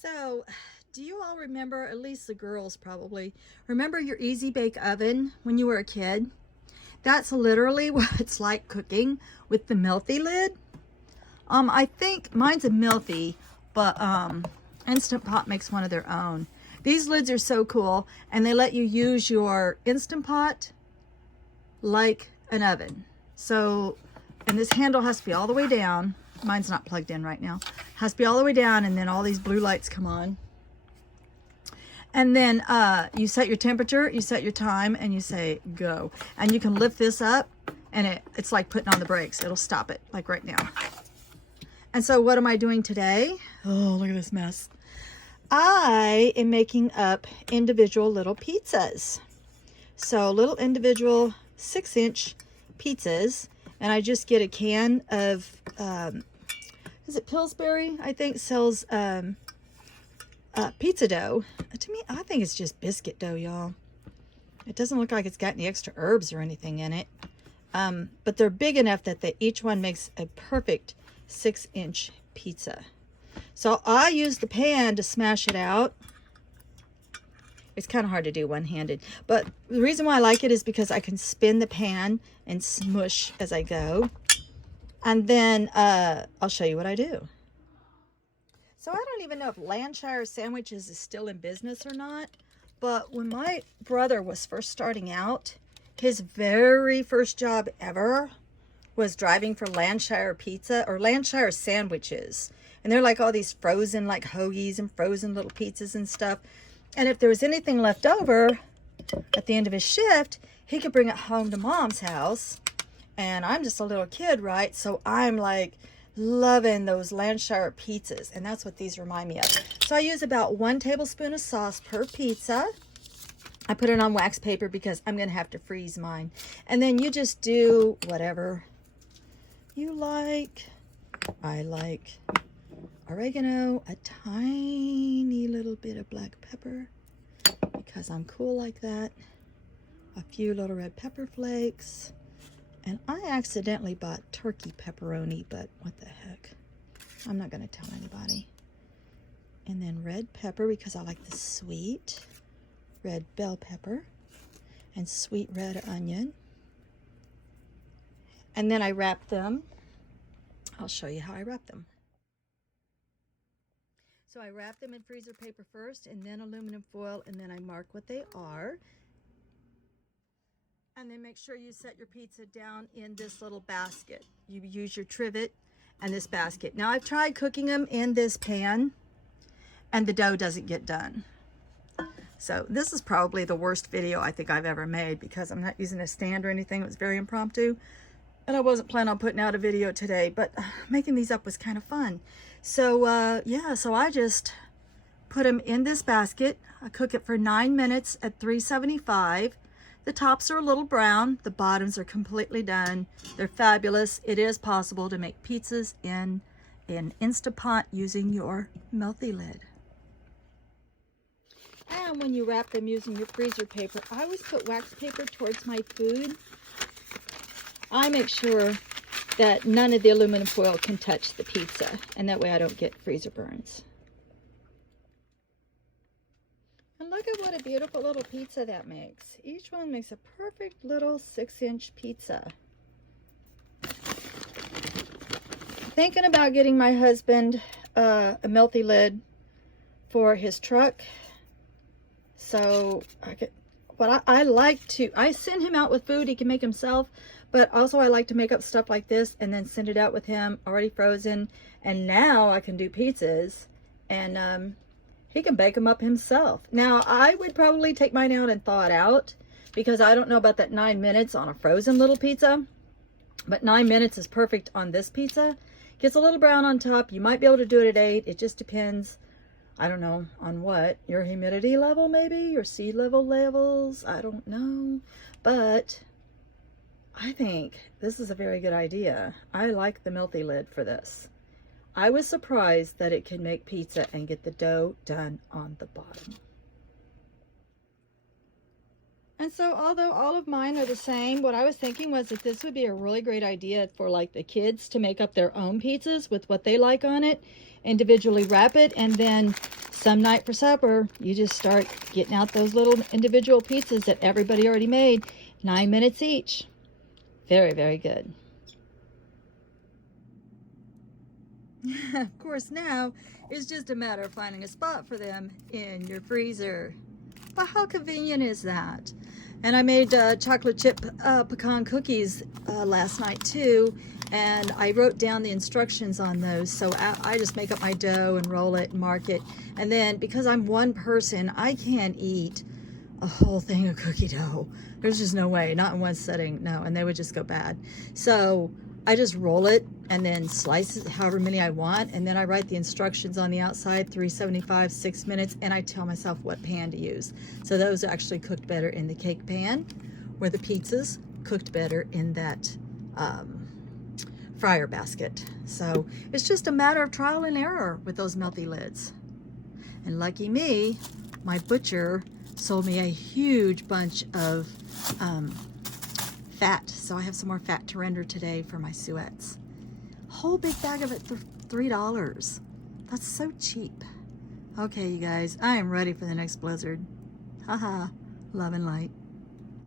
So, do you all remember, at least the girls probably, remember your Easy Bake Oven when you were a kid? That's literally what it's like cooking with the Mealthy lid. I think mine's a Mealthy, but Instant Pot makes one of their own. These lids are so cool, and they let you use your Instant Pot like an oven. So, and this handle has to be all the way down. Mine's not plugged in right now. Has to be all the way down, and then all these blue lights come on. And then you set your temperature, you set your time, and you say go. And you can lift this up, and it's like putting on the brakes. It'll stop it, like right now. And so what am I doing today? Oh, look at this mess. I am making up individual little pizzas. So little individual 6-inch pizzas. And I just get a can of, is it Pillsbury? I think sells pizza dough. To me, I think it's just biscuit dough, y'all. It doesn't look like it's got any extra herbs or anything in it. But they're big enough that each one makes a perfect 6-inch pizza. So I use the pan to smash it out. It's kind of hard to do one-handed, but the reason why I like it is because I can spin the pan and smush as I go. And then I'll show you what I do. So I don't even know if Lancashire Sandwiches is still in business or not, but when my brother was first starting out, his very first job ever was driving for Lancashire Pizza or Lancashire Sandwiches. And they're like all these frozen like hoagies and frozen little pizzas and stuff. And if there was anything left over at the end of his shift, he could bring it home to Mom's house. And I'm just a little kid, right? So I'm like loving those Lancashire pizzas. And that's what these remind me of. So I use about 1 tablespoon of sauce per pizza. I put it on wax paper because I'm going to have to freeze mine. And then you just do whatever you like. I like oregano, a tiny little bit of black pepper because I'm cool like that, a few little red pepper flakes, and I accidentally bought turkey pepperoni, but what the heck, I'm not going to tell anybody. And then red pepper because I like the sweet, red bell pepper, and sweet red onion. And then I wrap them. I'll show you how I wrap them. So I wrap them in freezer paper first, and then aluminum foil, and then I mark what they are. And then make sure you set your pizza down in this little basket. You use your trivet and this basket. Now I've tried cooking them in this pan, and the dough doesn't get done. So this is probably the worst video I think I've ever made because I'm not using a stand or anything. It was very impromptu. And I wasn't planning on putting out a video today, but making these up was kind of fun. So yeah, so I just put them in this basket. I cook it for 9 minutes at 375. The tops are a little brown. The bottoms are completely done. They're fabulous. It is possible to make pizzas in an Instant Pot using your Mealthy lid. And when you wrap them using your freezer paper, I always put wax paper towards my food. I make sure that none of the aluminum foil can touch the pizza, and that way I don't get freezer burns. And look at what a beautiful little pizza that makes. Each one makes a perfect little 6-inch pizza. Thinking about getting my husband a Mealthy lid for his truck. So I send him out with food he can make himself, but also I like to make up stuff like this and then send it out with him already frozen. And now I can do pizzas, and he can bake them up himself. Now I would probably take mine out and thaw it out because I don't know about that 9 minutes on a frozen little pizza, but 9 minutes is perfect on this pizza. Gets a little brown on top. You might be able to do it at 8. It just depends. I don't know on what, your humidity level maybe, your sea level levels, I don't know. But I think this is a very good idea. I like the Mealthy lid for this. I was surprised that it can make pizza and get the dough done on the bottom. And so although all of mine are the same, what I was thinking was that this would be a really great idea for like the kids to make up their own pizzas with what they like on it, individually wrap it, and then some night for supper, you just start getting out those little individual pizzas that everybody already made. 9 minutes each. Very, very good. Of course, now it's just a matter of finding a spot for them in your freezer. But how convenient is that? And I made chocolate chip pecan cookies last night too, and I wrote down the instructions on those. So I just make up my dough and roll it and mark it. And then because I'm one person, I can't eat a whole thing of cookie dough. There's just no way, not in one setting, no, and they would just go bad. So I just roll it and then slice it however many I want, and then I write the instructions on the outside, 375, 6 minutes, and I tell myself what pan to use. So those actually cooked better in the cake pan, where the pizzas cooked better in that fryer basket. So it's just a matter of trial and error with those Mealthy lids. And lucky me, my butcher sold me a huge bunch of fat, so I have some more fat to render today for my suettes. Whole big bag of it for $3. That's so cheap. Okay, you guys, I am ready for the next blizzard. Haha, love and light.